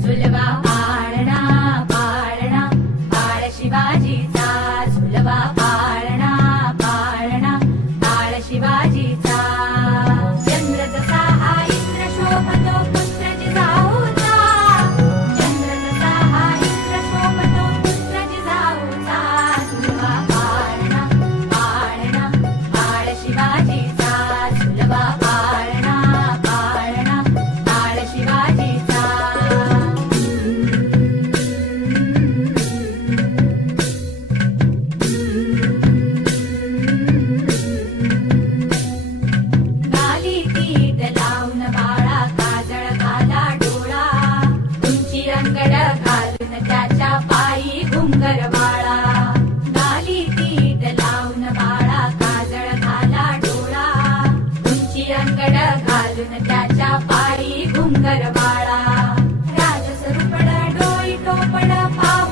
झुलवा पाळणा पाळणा बाळ शिवाजीचा, झुलवा पाळणा पाळणा बाळ शिवाजीचा. चंद्र जसा हा इंद्र शोभतो पुत्र जिजाऊचा, चंद्र जसा हा इंद्र शोभतो पुत्र जिजाऊचा. झुलवा पाळणा पाळणा बाळ शिवाजीचा, झुलवा पाळणा पाळणा बाळ शिवाजीचा. गाली पीठ लावून बाळा काजळ घाला डोळा, उंची अंगड घालून त्याच्या पायी घुंगर बाळा. गाली पीठ लावून बाळा काजळ घाला डोळा, उंची अंगड घालून त्याच्या पायी घुंगर बाळा. राजसरूपड डोळी टोपड पाव